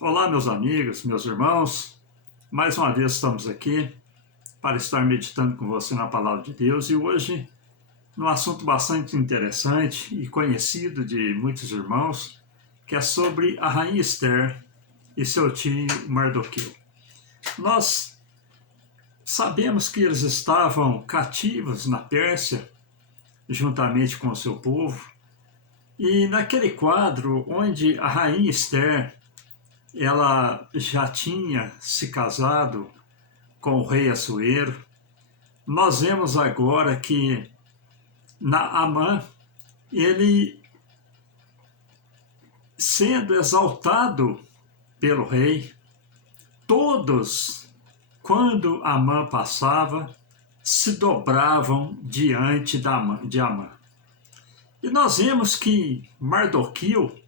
Olá, meus amigos, meus irmãos. Mais uma vez estamos aqui para estar meditando com você na Palavra de Deus e hoje num assunto bastante interessante e conhecido de muitos irmãos, que é sobre a rainha Esther e seu tio Mardoqueu. Nós sabemos que eles estavam cativos na Pérsia, juntamente com o seu povo, e naquele quadro onde a rainha Esther ela já tinha se casado com o rei Assuero, nós vemos agora que Naamã, ele sendo exaltado pelo rei, todos, quando Amã passava, se dobravam diante de Amã. E nós vemos que Mardoqueu,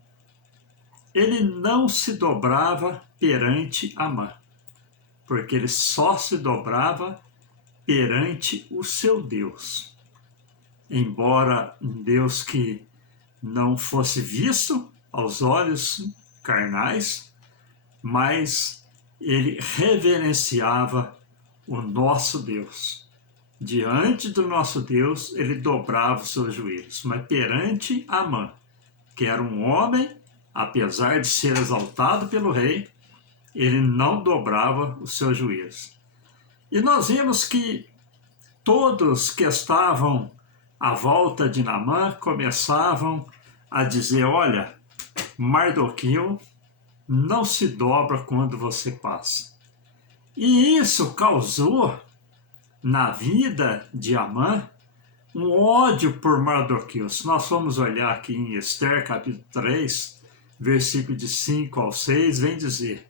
ele não se dobrava perante Amã, porque ele só se dobrava perante o seu Deus. Embora um Deus que não fosse visto aos olhos carnais, mas ele reverenciava o nosso Deus. Diante do nosso Deus, ele dobrava os seus joelhos, mas perante Amã, que era um homem, apesar de ser exaltado pelo rei, ele não dobrava os seus joelhos. E nós vimos que todos que estavam à volta de Naamã começavam a dizer: olha, Mardoqueu não se dobra quando você passa. E isso causou na vida de Amã um ódio por Mardoqueu. Se nós formos olhar aqui em Esther, capítulo 3, versículo de 5 ao 6, vem dizer: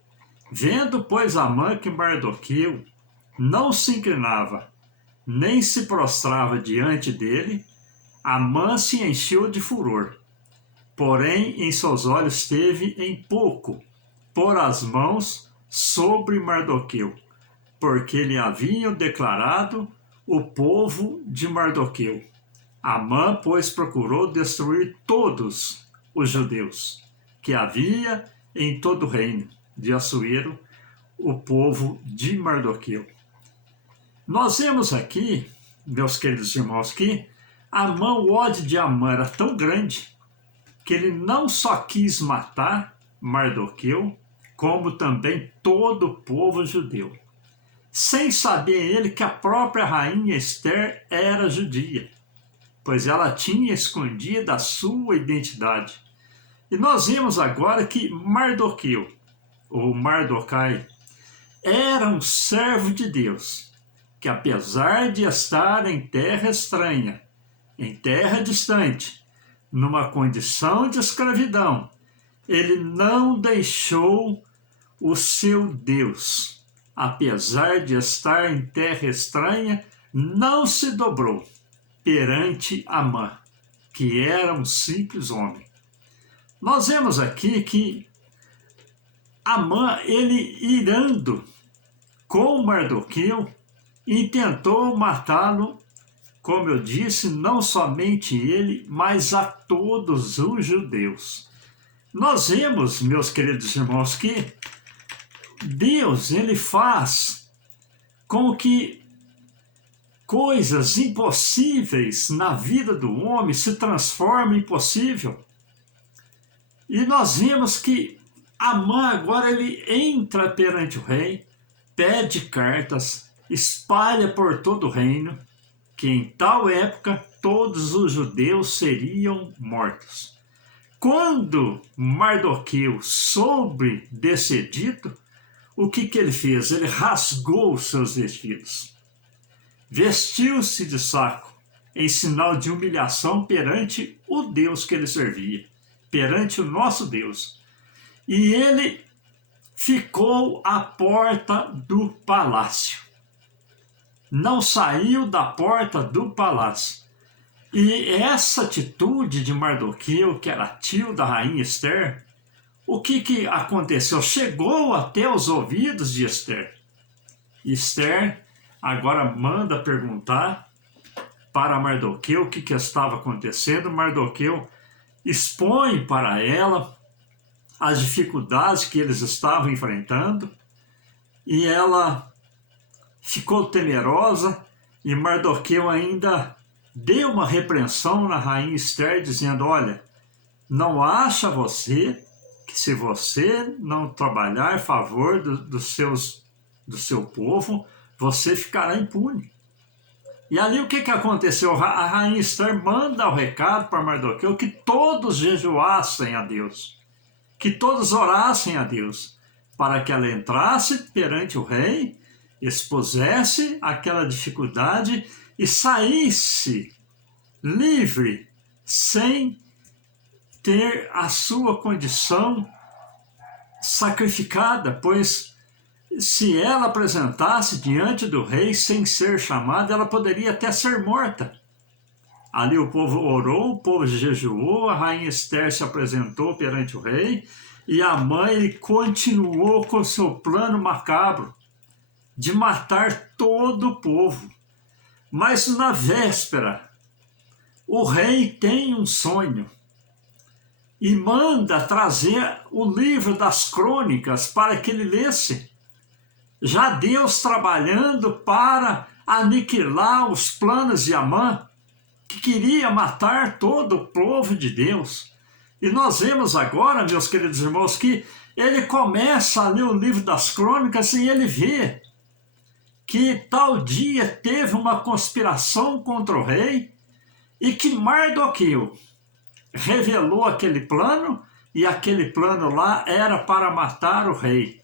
vendo, pois, Amã que Mardoqueu não se inclinava, nem se prostrava diante dele, Amã se encheu de furor. Porém, em seus olhos teve em pouco pôr as mãos sobre Mardoqueu, porque lhe haviam declarado o povo de Mardoqueu. Amã, pois, procurou destruir todos os judeus que havia em todo o reino de Assuero, o povo de Mardoqueu. Nós vemos aqui, meus queridos irmãos, que Amã, o ódio de Amã era tão grande que ele não só quis matar Mardoqueu, como também todo o povo judeu, sem saber ele que a própria rainha Esther era judia, pois ela tinha escondido a sua identidade. E nós vimos agora que Mardoqueu, ou Mardocai, era um servo de Deus, que apesar de estar em terra estranha, em terra distante, numa condição de escravidão, ele não deixou o seu Deus. Apesar de estar em terra estranha, não se dobrou perante Amã, que era um simples homem. Nós vemos aqui que Amã, ele irando com Mardoqueu, intentou matá-lo, como eu disse, não somente ele, mas a todos os judeus. Nós vemos, meus queridos irmãos, que Deus, ele faz com que coisas impossíveis na vida do homem se transformem em possível. E nós vemos que Amã agora ele entra perante o rei, pede cartas, espalha por todo o reino, que em tal época todos os judeus seriam mortos. Quando Mardoqueu soube desse dito, o que ele fez? Ele rasgou os seus vestidos, vestiu-se de saco, em sinal de humilhação perante o Deus que ele servia, perante o nosso Deus. E ele ficou à porta do palácio. Não saiu da porta do palácio. E essa atitude de Mardoqueu, que era tio da rainha Esther, o que aconteceu? Chegou até os ouvidos de Esther. Esther agora manda perguntar para Mardoqueu o que estava acontecendo. Mardoqueu expõe para ela as dificuldades que eles estavam enfrentando, e ela ficou temerosa, e Mardoqueu ainda deu uma repreensão na rainha Esther, dizendo: olha, não acha você que se você não trabalhar em favor do seu povo, você ficará impune. E ali o que aconteceu? A rainha Esther manda o recado para Mardoqueu que todos jejuassem a Deus, que todos orassem a Deus, para que ela entrasse perante o rei, expusesse aquela dificuldade e saísse livre, sem ter a sua condição sacrificada, pois se ela apresentasse diante do rei sem ser chamada, ela poderia até ser morta. Ali o povo orou, o povo jejuou, a rainha Esther se apresentou perante o rei, e Amã ele continuou com seu plano macabro de matar todo o povo. Mas na véspera, o rei tem um sonho e manda trazer o livro das crônicas para que ele lesse. Já Deus trabalhando para aniquilar os planos de Amã, que queria matar todo o povo de Deus. E nós vemos agora, meus queridos irmãos, que ele começa a ler o livro das crônicas e ele vê que tal dia teve uma conspiração contra o rei e que Mardoqueu revelou aquele plano, e aquele plano lá era para matar o rei.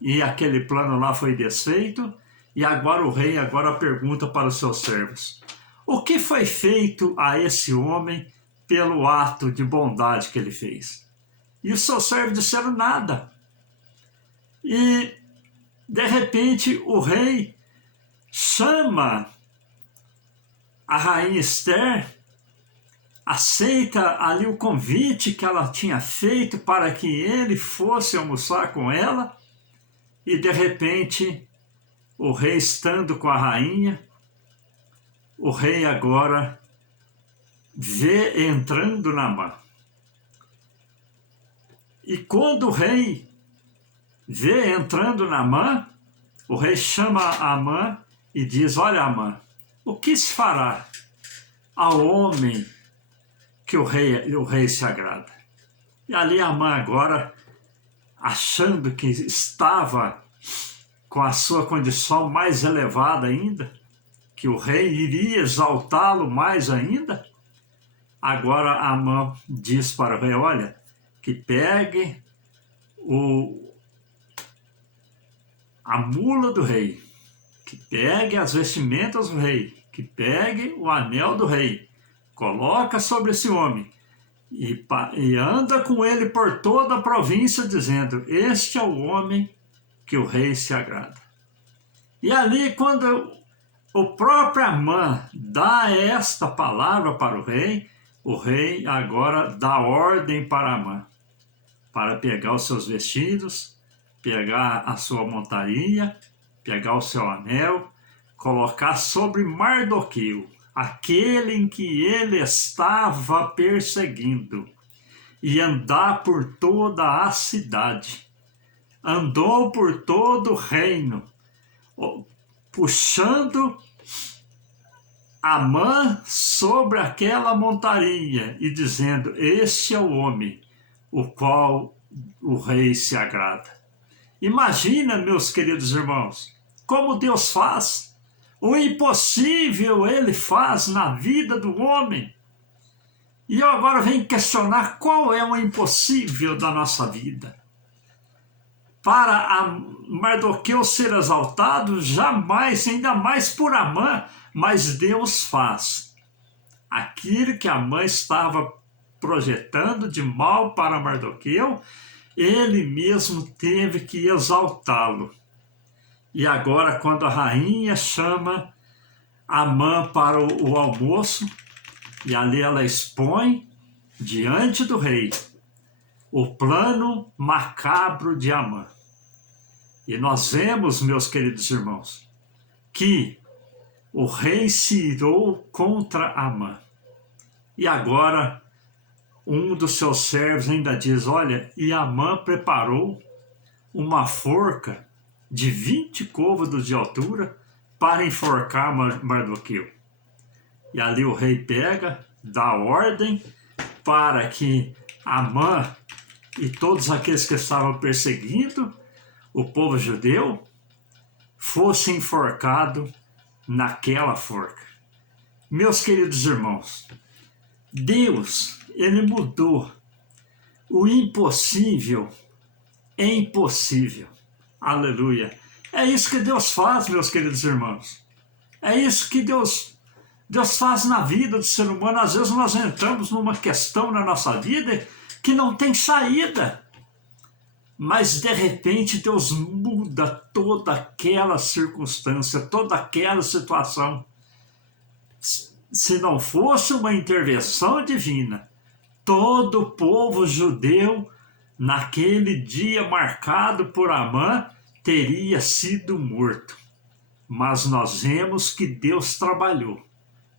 E aquele plano lá foi desfeito, e agora o rei agora pergunta para os seus servos: o que foi feito a esse homem pelo ato de bondade que ele fez? E os seus servos disseram: nada. E de repente o rei chama a rainha Esther, aceita ali o convite que ela tinha feito para que ele fosse almoçar com ela, e de repente o rei estando com a rainha, o rei agora vê entrando Naamã. E quando o rei vê entrando Naamã, o rei chama Amã e diz: olha, Amã, o que se fará ao homem que o rei se agrada? E ali Amã agora, achando que estava com a sua condição mais elevada ainda, que o rei iria exaltá-lo mais ainda, agora Amã diz para o rei: olha, que pegue a mula do rei, que pegue as vestimentas do rei, que pegue o anel do rei, coloca sobre esse homem e anda com ele por toda a província, dizendo: este é o homem que o rei se agrada. E ali, quando o próprio Amã dá esta palavra para o rei agora dá ordem para Amã, para pegar os seus vestidos, pegar a sua montaria, pegar o seu anel, colocar sobre Mardoqueu, aquele em que ele estava perseguindo, e andar por toda a cidade. Andou por todo o reino, puxando Amã sobre aquela montaria e dizendo: este é o homem o qual o rei se agrada. Imagina, meus queridos irmãos, como Deus faz. O impossível ele faz na vida do homem. E eu agora venho questionar qual é o impossível da nossa vida. Para Mardoqueu ser exaltado, jamais, ainda mais por Amã, mas Deus faz aquilo que Amã estava projetando de mal para Mardoqueu, ele mesmo teve que exaltá-lo. E agora, quando a rainha chama Amã para o almoço, e ali ela expõe diante do rei o plano macabro de Amã. E nós vemos, meus queridos irmãos, que o rei se irou contra Amã. E agora um dos seus servos ainda diz, olha, e Amã preparou uma forca de 20 côvados de altura para enforcar Mardoqueu. E ali o rei pega, dá ordem para que Amã e todos aqueles que estavam perseguindo o povo judeu fossem enforcados naquela forca. Meus queridos irmãos, Deus, ele mudou o impossível em possível. Aleluia. É isso que Deus faz, meus queridos irmãos. É isso que Deus faz na vida do ser humano. Às vezes nós entramos numa questão na nossa vida que não tem saída. Mas de repente Deus muda toda aquela circunstância, toda aquela situação. Se não fosse uma intervenção divina, todo o povo judeu, naquele dia marcado por Amã, teria sido morto. Mas nós vemos que Deus trabalhou,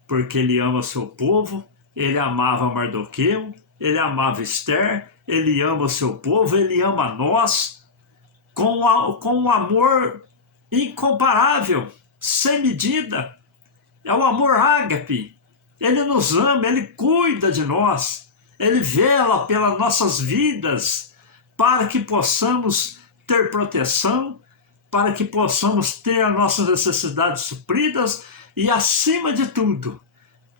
porque Ele ama seu povo, Ele amava Mardoqueu, Ele amava Esther, Ele ama o seu povo, Ele ama nós, com um amor incomparável, sem medida. É o amor ágape. Ele nos ama, Ele cuida de nós, Ele vela pelas nossas vidas, para que possamos ter proteção, para que possamos ter as nossas necessidades supridas e, acima de tudo,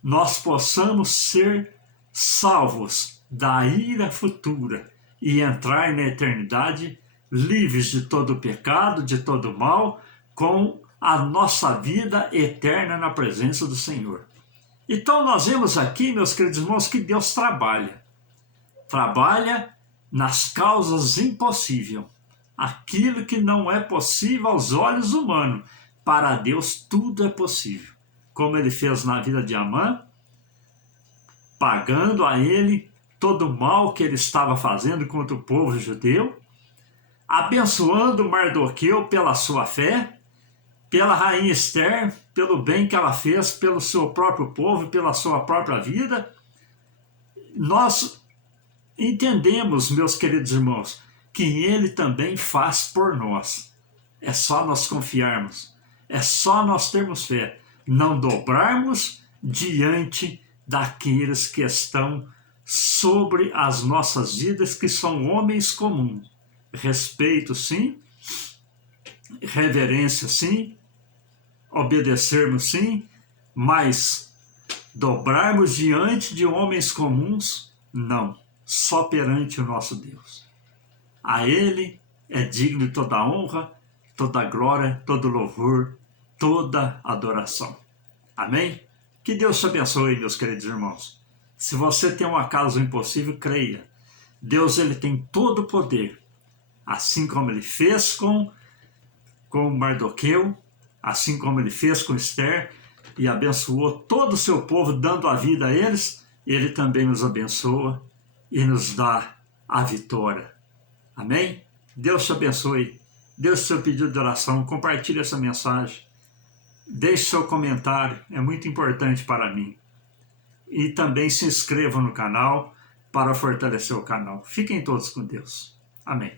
nós possamos ser salvos da ira futura e entrar na eternidade livres de todo pecado, de todo mal, com a nossa vida eterna na presença do Senhor. Então nós vemos aqui, meus queridos irmãos, que Deus trabalha nas causas impossíveis. Aquilo que não é possível aos olhos humanos, para Deus tudo é possível. Como Ele fez na vida de Amã, pagando a ele todo o mal que ele estava fazendo contra o povo judeu, abençoando Mardoqueu pela sua fé, pela rainha Esther, pelo bem que ela fez pelo seu próprio povo, pela sua própria vida. Nós entendemos, meus queridos irmãos, que Ele também faz por nós. É só nós confiarmos, é só nós termos fé, não dobrarmos diante daqueles que estão sobre as nossas vidas, que são homens comuns. Respeito, sim, reverência, sim, obedecermos, sim, mas dobrarmos diante de homens comuns, não, só perante o nosso Deus. A Ele é digno de toda honra, toda glória, todo louvor, toda adoração. Amém? Que Deus te abençoe, meus queridos irmãos. Se você tem um acaso impossível, creia. Deus, Ele tem todo o poder, assim como Ele fez com Mardoqueu, assim como Ele fez com Esther, e abençoou todo o seu povo, dando a vida a eles, Ele também nos abençoa e nos dá a vitória. Amém? Deus te abençoe. Deus, seu pedido de oração, compartilhe essa mensagem. Deixe seu comentário, é muito importante para mim. E também se inscreva no canal para fortalecer o canal. Fiquem todos com Deus. Amém.